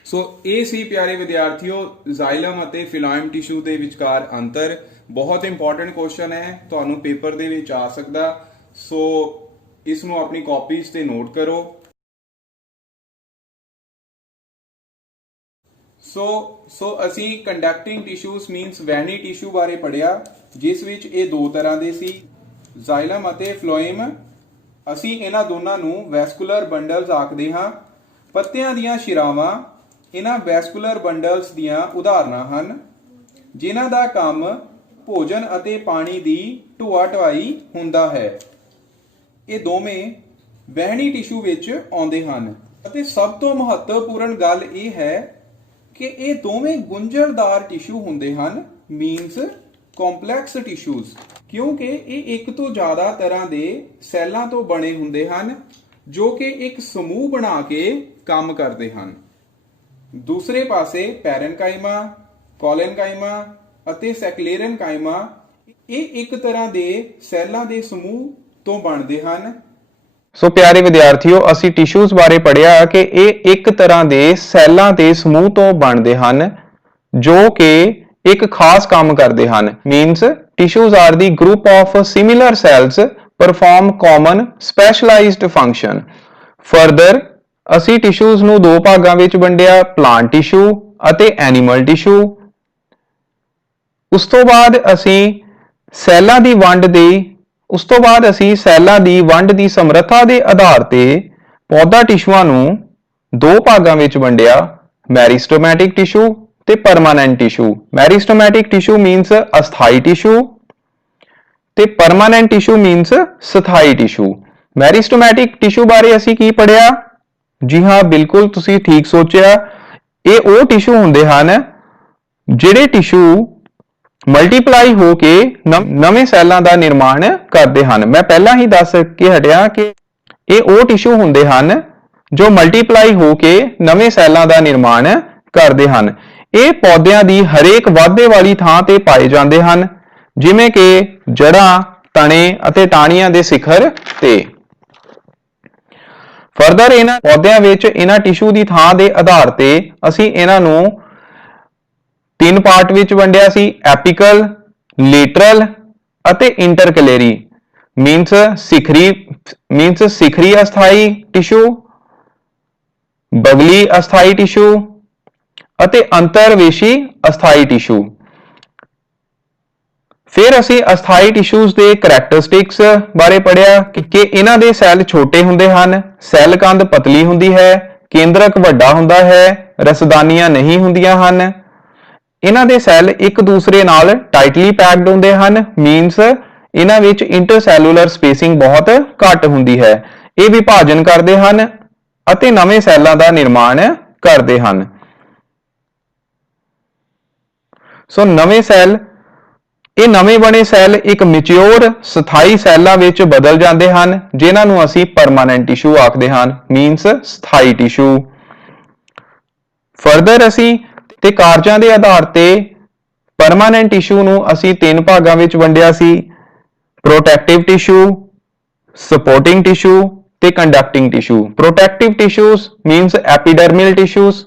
ਸੋ ਇਹ ਸੀ ਪਿਆਰੇ ਵਿਦਿਆਰਥੀਓ ਜ਼ਾਈਲਮ ਅਤੇ ਫਲੋਇਮ ਟਿਸ਼ੂ ਦੇ ਵਿਚਕਾਰ ਅੰਤਰ। ਬਹੁਤ ਇੰਪੋਰਟੈਂਟ ਕੁਐਸਚਨ ਹੈ, ਤੁਹਾਨੂੰ ਪੇਪਰ ਦੇ ਵਿੱਚ ਆ ਸਕਦਾ। ਸੋ ਇਸ ਨੂੰ ਆਪਣੀ ਕਾਪੀਜ਼ ਤੇ ਨੋਟ ਕਰੋ। ਸੋ ਅਸੀਂ ਕੰਡਕਟਿੰਗ ਟਿਸ਼ੂਜ਼ ਮੀਨਸ ਵਹਿਣੀ ਟਿਸ਼ੂ ਬਾਰੇ ਪੜਿਆ ਜਿਸ ਵਿੱਚ ਇਹ ਦੋ ਤਰ੍ਹਾਂ ਦੇ ਸੀ, ਜ਼ਾਈਲਮ ਅਤੇ ਫਲੋਇਮ। ਅਸੀਂ ਇਹਨਾਂ ਦੋਨਾਂ ਨੂੰ ਵੈਸਕੂਲਰ ਬੰਡਲਸ ਆਖਦੇ ਹਾਂ। ਪੱਤਿਆਂ ਦੀਆਂ ਸ਼ਿਰਾਵਾਂ ਇਹਨਾਂ ਵੈਸਕੂਲਰ ਬੰਡਲਸ ਦੀਆਂ ਉਦਾਹਰਨਾਂ ਹਨ ਜਿਨ੍ਹਾਂ ਦਾ ਕੰਮ ਭੋਜਨ ਅਤੇ ਪਾਣੀ ਦੀ ਢੋਆ ਢੁਆਈ ਹੁੰਦਾ ਹੈ। ਇਹ ਦੋਵੇਂ ਵਹਿਣੀ ਟਿਸ਼ੂ ਵਿੱਚ ਆਉਂਦੇ ਹਨ ਅਤੇ ਸਭ ਤੋਂ ਮਹੱਤਵਪੂਰਨ ਗੱਲ ਇਹ ਹੈ ਕਿ ਇਹ ਦੋਵੇਂ ਗੁੰਝਲਦਾਰ ਟਿਸ਼ੂ ਹੁੰਦੇ ਹਨ ਮੀਨਸ ਕੰਪਲੈਕਸ ਟਿਸ਼ੂਜ਼, ਕਿਉਂਕਿ ਇਹ ਇੱਕ ਤੋਂ ਜ਼ਿਆਦਾ ਤਰ੍ਹਾਂ ਦੇ ਸੈੱਲਾਂ ਤੋਂ ਬਣੇ ਹੁੰਦੇ ਹਨ ਜੋ ਕਿ ਇੱਕ ਸਮੂਹ ਬਣਾ ਕੇ ਕੰਮ ਕਰਦੇ ਹਨ। ਦੂਸਰੇ ਪਾਸੇ ਪੈਰਨਕਾਈਮਾ, ਕੋਲਨਕਾਈਮਾ ਅਤੇ ਸੈਕਲੇਰਨਕਾਈਮਾ ਇਹ ਇੱਕ ਤਰ੍ਹਾਂ ਦੇ ਸੈੱਲਾਂ ਦੇ ਸਮੂਹ ਤੋਂ ਬਣਦੇ ਹਨ ਸੋ ਪਿਆਰੇ ਵਿਦਿਆਰਥੀਓ, ਅਸੀਂ ਟਿਸ਼ੂਜ਼ ਬਾਰੇ ਪੜ੍ਹਿਆ ਕਿ ਇਹ ਇੱਕ ਤਰ੍ਹਾਂ ਦੇ ਸੈੱਲਾਂ ਦੇ ਸਮੂਹ ਤੋਂ ਬਣਦੇ ਹਨ ਜੋ ਕਿ ਇੱਕ ਖਾਸ ਕੰਮ ਕਰਦੇ ਹਨ। Means tissues are the group of similar cells perform common specialised function. Further ਅਸੀਂ ਟਿਸ਼ੂਜ਼ ਨੂੰ ਦੋ ਭਾਗਾਂ ਵਿੱਚ ਵੰਡਿਆ, ਪਲਾਂਟ ਟਿਸ਼ੂ ਅਤੇ ਐਨੀਮਲ ਟਿਸ਼ੂ। ਉਸ ਤੋਂ ਬਾਅਦ ਅਸੀਂ ਸੈੱਲਾਂ ਦੀ ਵੰਡ ਦੀ ਸਮਰੱਥਾ ਦੇ ਆਧਾਰ ਤੇ ਪੌਦਾ ਟਿਸ਼ੂਆਂ ਨੂੰ ਦੋ ਭਾਗਾਂ ਵਿੱਚ ਵੰਡਿਆ, ਮੈਰਿਸਟੋਮੈਟਿਕ ਟਿਸ਼ੂ ਤੇ ਪਰਮਾਨੈਂਟ ਟਿਸ਼ੂ। ਮੈਰਿਸਟੋਮੈਟਿਕ ਟਿਸ਼ੂ ਮੀਨਸ ਅਸਥਾਈ ਟਿਸ਼ੂ ਤੇ ਪਰਮਾਨੈਂਟ ਟਿਸ਼ੂ ਮੀਨਸ ਸਥਾਈ ਟਿਸ਼ੂ। ਮੈਰਿਸਟੋਮੈਟਿਕ ਟਿਸ਼ੂ ਬਾਰੇ ਅਸੀਂ ਕੀ ਪੜਿਆ? ਜੀ ਹਾਂ, ਬਿਲਕੁਲ ਤੁਸੀਂ ਠੀਕ ਸੋਚਿਆ। ਇਹ ਉਹ ਟਿਸ਼ੂ ਹੁੰਦੇ ਹਨ ਜਿਹੜੇ ਟਿਸ਼ੂ ਮਲਟੀਪਲਾਈ ਹੋ ਕੇ ਨਵੇਂ ਸੈੱਲਾਂ ਦਾ ਨਿਰਮਾਣ ਕਰਦੇ ਹਨ। ਮੈਂ ਪਹਿਲਾਂ ਹੀ ਦੱਸ ਕੇ ਹਟਿਆ ਕਿ ਇਹ ਉਹ ਟਿਸ਼ੂ ਹੁੰਦੇ ਹਨ ਜੋ ਮਲਟੀਪਲਾਈ ਹੋ ਕੇ ਨਵੇਂ ਸੈੱਲਾਂ ਦਾ ਨਿਰਮਾਣ ਕਰਦੇ ਹਨ। ਇਹ ਪੌਦਿਆਂ ਦੀ ਹਰੇਕ ਵਾਧੇ ਵਾਲੀ ਥਾਂ ਤੇ ਪਾਏ ਜਾਂਦੇ ਹਨ, ਜਿਵੇਂ ਕਿ ਜੜ੍ਹਾਂ, ਤਣੇ ਅਤੇ ਟਾਹਣੀਆਂ ਦੇ ਸਿਖਰ ਤੇ। ਫਰਦਰ ਇਹਨਾਂ ਪੌਦਿਆਂ ਵਿੱਚ ਇਹਨਾਂ ਟਿਸ਼ੂ ਦੀ ਥਾਂ ਦੇ ਆਧਾਰ ਤੇ ਅਸੀਂ ਇਹਨਾਂ ਨੂੰ ਤਿੰਨ ਪਾਰਟ ਵਿੱਚ ਵੰਡਿਆ ਸੀ, ਐਪੀਕਲ, ਲੇਟਰਲ ਅਤੇ ਇੰਟਰਕਲੇਰੀ। ਮੀਨਸ ਸਿਖਰੀ ਅਸਥਾਈ ਟਿਸ਼ੂ, ਬਗਲੀ ਅਸਥਾਈ ਟਿਸ਼ੂ ਅਤੇ ਅੰਤਰਵੇਸ਼ੀ ਅਸਥਾਈ ਟਿਸ਼ੂ। ਫਿਰ ਅਸੀਂ ਅਸਥਾਈ ਟਿਸ਼ੂਜ਼ ਦੇ ਕਰੈਕਟਰਿਸਟਿਕਸ ਬਾਰੇ ਪੜ੍ਹਿਆ ਕਿ ਇਹਨਾਂ ਦੇ ਸੈੱਲ ਛੋਟੇ ਹੁੰਦੇ ਹਨ, ਸੈੱਲ ਕੰਧ ਪਤਲੀ ਹੁੰਦੀ ਹੈ, ਕੇਂਦਰਕ ਵੱਡਾ ਹੁੰਦਾ ਹੈ, ਰਸਦਾਨੀਆਂ ਨਹੀਂ ਹੁੰਦੀਆਂ ਹਨ। ਇਹਨਾਂ ਦੇ ਸੈੱਲ ਇੱਕ ਦੂਸਰੇ ਨਾਲ ਟਾਈਟਲੀ ਪੈਕਡ ਹੁੰਦੇ ਹਨ। ਮੀਨਸ ਇਹਨਾਂ ਵਿੱਚ ਇੰਟਰਸੈਲੂਲਰ ਸਪੇਸਿੰਗ ਬਹੁਤ ਘੱਟ ਹੁੰਦੀ ਹੈ। ਇਹ ਵਿਭਾਜਨ ਕਰਦੇ ਹਨ ਅਤੇ ਨਵੇਂ ਸੈੱਲਾਂ ਦਾ ਨਿਰਮਾਣ ਕਰਦੇ ਹਨ। ਸੋ ਇਹ ਨਵੇਂ ਬਣੇ ਸੈੱਲ ਇੱਕ ਮੈਚਿਓਰ ਸਥਾਈ ਸੈੱਲਾਂ ਵਿੱਚ ਬਦਲ ਜਾਂਦੇ ਹਨ, ਜਿਨ੍ਹਾਂ ਨੂੰ ਅਸੀਂ ਪਰਮਾਨੈਂਟ ਟਿਸ਼ੂ ਆਖਦੇ ਹਨ। ਮੀਨਸ ਸਥਾਈ ਟਿਸ਼ੂ। ਫਰਦਰ ਅਸੀਂ ਤੇ ਕਾਰਜਾਂ ਦੇ ਆਧਾਰ ਤੇ ਪਰਮਾਨੈਂਟ ਟਿਸ਼ੂ ਨੂੰ ਅਸੀਂ ਤਿੰਨ ਭਾਗਾਂ ਵਿੱਚ ਵੰਡਿਆ ਸੀ, ਪ੍ਰੋਟੈਕਟਿਵ ਟਿਸ਼ੂ, ਸਪੋਰਟਿੰਗ ਟਿਸ਼ੂ ਤੇ conducting tissue. Protective tissues means epidermal tissues,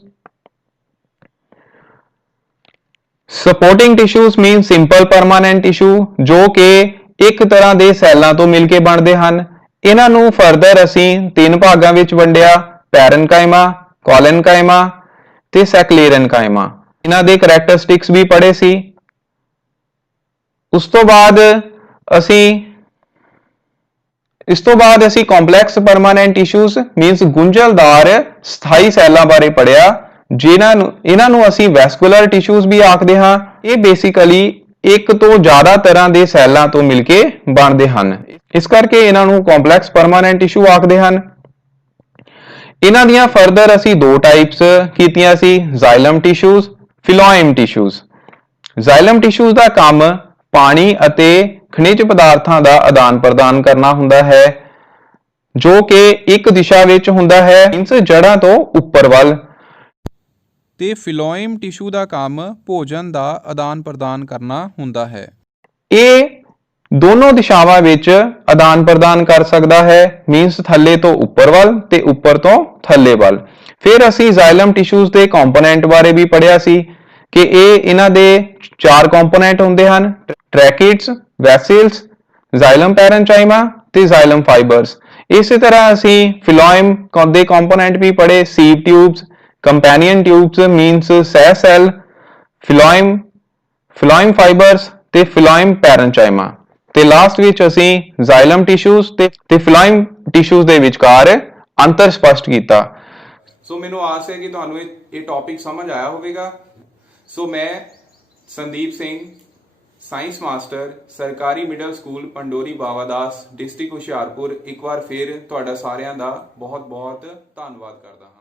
supporting tissues mean simple permanent tissue ਜੋ ਕਿ ਇੱਕ ਤਰ੍ਹਾਂ ਦੇ ਸੈੱਲਾਂ ਤੋਂ ਮਿਲ ਕੇ ਬਣਦੇ ਹਨ। ਇਹਨਾਂ ਨੂੰ ਫਰਦਰ ਅਸੀਂ ਤਿੰਨ ਭਾਗਾਂ ਵਿੱਚ ਵੰਡਿਆ, ਪੈਰਨਕਾਈਮਾ, ਕੋਲਨਕਾਈਮਾ ਤੇ ਸੈਕਲੇਰਨਕਾਈਮਾ। ਇਹਨਾਂ ਦੇ ਕਰੈਕਟਰਿਸਟਿਕਸ ਵੀ ਪੜ੍ਹੇ ਸੀ। ਇਸ ਤੋਂ ਬਾਅਦ ਅਸੀਂ ਕੰਪਲੈਕਸ ਪਰਮਾਨੈਂਟ ਟਿਸ਼ੂਜ਼ ਮੀਨਸ ਗੁੰਝਲਦਾਰ ਸਥਾਈ ਸੈੱਲਾਂ ਬਾਰੇ ਪੜ੍ਹਿਆ, ਇਹਨਾਂ ਨੂੰ ਅਸੀਂ ਵੈਸਕੂਲਰ ਟਿਸ਼ੂਜ਼ ਵੀ ਆਖਦੇ ਹਾਂ। ਇਹ ਬੇਸਿਕਲੀ ਇੱਕ ਤੋਂ ਜ਼ਿਆਦਾ ਤਰ੍ਹਾਂ ਦੇ ਸੈੱਲਾਂ ਤੋਂ ਮਿਲ ਕੇ ਬਣਦੇ ਹਨ, ਇਸ ਕਰਕੇ ਇਹਨਾਂ ਨੂੰ ਕੰਪਲੈਕਸ ਪਰਮਾਨੈਂਟ ਟਿਸ਼ੂ ਆਖਦੇ ਹਨ। ਇਹਨਾਂ ਦੀਆਂ ਫਰਦਰ ਅਸੀਂ ਦੋ ਟਾਈਪਸ ਕੀਤੀਆਂ ਸੀ, ਜ਼ਾਈਲਮ ਟਿਸ਼ੂਜ਼, ਫਿਲੋਇਮ ਟਿਸ਼ੂਜ਼। ਜ਼ਾਈਲਮ ਟਿਸ਼ੂਜ਼ ਦਾ ਕੰਮ ਪਾਣੀ ਅਤੇ ਖਣਿਜ ਪਦਾਰਥਾਂ ਦਾ ਆਦਾਨ ਪ੍ਰਦਾਨ ਕਰਨਾ ਹੁੰਦਾ ਹੈ, ਜੋ ਕਿ ਇੱਕ ਦਿਸ਼ਾ ਵਿੱਚ ਹੁੰਦਾ ਹੈ, ਮੀਨਸ ਜੜ੍ਹਾਂ ਤੋਂ ਉੱਪਰ ਵੱਲ। ਤੇ ਫਿਲੋਇਮ ਟਿਸ਼ੂ ਦਾ ਕੰਮ ਭੋਜਨ ਦਾ ਆਦਾਨ ਪ੍ਰਦਾਨ ਕਰਨਾ ਹੁੰਦਾ ਹੈ। ਇਹ ਦੋਨੋਂ ਦਿਸ਼ਾਵਾਂ ਵਿੱਚ ਆਦਾਨ ਪ੍ਰਦਾਨ ਕਰ ਸਕਦਾ ਹੈ, ਮੀਨਸ ਥੱਲੇ ਤੋਂ ਉੱਪਰ ਵੱਲ ਤੇ ਉੱਪਰ ਤੋਂ ਥੱਲੇ ਵੱਲ। ਫਿਰ ਅਸੀਂ ਜ਼ਾਈਲਮ ਟਿਸ਼ੂਜ਼ ਦੇ ਕੰਪੋਨੈਂਟ ਬਾਰੇ ਵੀ ਪੜ੍ਹਿਆ ਸੀ ਕਿ ਇਹਨਾਂ ਦੇ ਚਾਰ ਕੰਪੋਨੈਂਟ ਹੁੰਦੇ ਹਨ, ਟ੍ਰੈਕਿਡਸ, ਵੈਸਿਲਸ, ਜ਼ਾਈਲਮ ਪੈਰਨਚਾਈਮਾ ਤੇ ਜ਼ਾਈਲਮ ਫਾਈਬਰਸ। ਇਸੇ ਤਰ੍ਹਾਂ ਅਸੀਂ ਫਿਲੋਇਮ ਦੇ ਕੰਪੋਨੈਂਟ ਵੀ ਪੜ੍ਹੇ, ਸੀਵ ਟਿਊਬਸ, ਕੰਪੈਨੀਅਨ ਟਿਊਬਸ ਮੀਨਸ ਸਹਿ ਸੈੱਲ, ਫਿਲੋਇਮ ਫਾਈਬਰਸ ਤੇ ਫਿਲੋਇਮ ਪੈਰਨਚਾਈਮਾ। ਤੇ ਲਾਸਟ ਵਿੱਚ ਅਸੀਂ ਜ਼ਾਈਲਮ ਟਿਸ਼ੂਜ਼ ਤੇ ਫਿਲੋਇਮ ਟਿਸ਼ੂਜ਼ ਦੇ ਵਿਚਕਾਰ ਅੰਤਰ ਸਪਸ਼ਟ ਕੀਤਾ। ਸੋ ਮੈਨੂੰ ਆਸ ਹੈ ਕਿ ਤੁਹਾਨੂੰ ਇਹ ਟੌਪਿਕ ਸਮਝ ਆਇਆ ਹੋਵੇਗਾ। ਸੋ ਮੈਂ ਸੰਦੀਪ ਸਿੰਘ, ਸਾਇੰਸ ਮਾਸਟਰ, ਸਰਕਾਰੀ ਮਿਡਲ ਸਕੂਲ ਪੰਡੋਰੀ ਬਾਵਾ ਦਾਸ, ਡਿਸਟ੍ਰਿਕਟ ਹੁਸ਼ਿਆਰਪੁਰ, ਇੱਕ ਵਾਰ ਫਿਰ ਤੁਹਾਡਾ ਸਾਰਿਆਂ ਦਾ ਬਹੁਤ ਬਹੁਤ ਧੰਨਵਾਦ ਕਰਦਾ ਹਾਂ।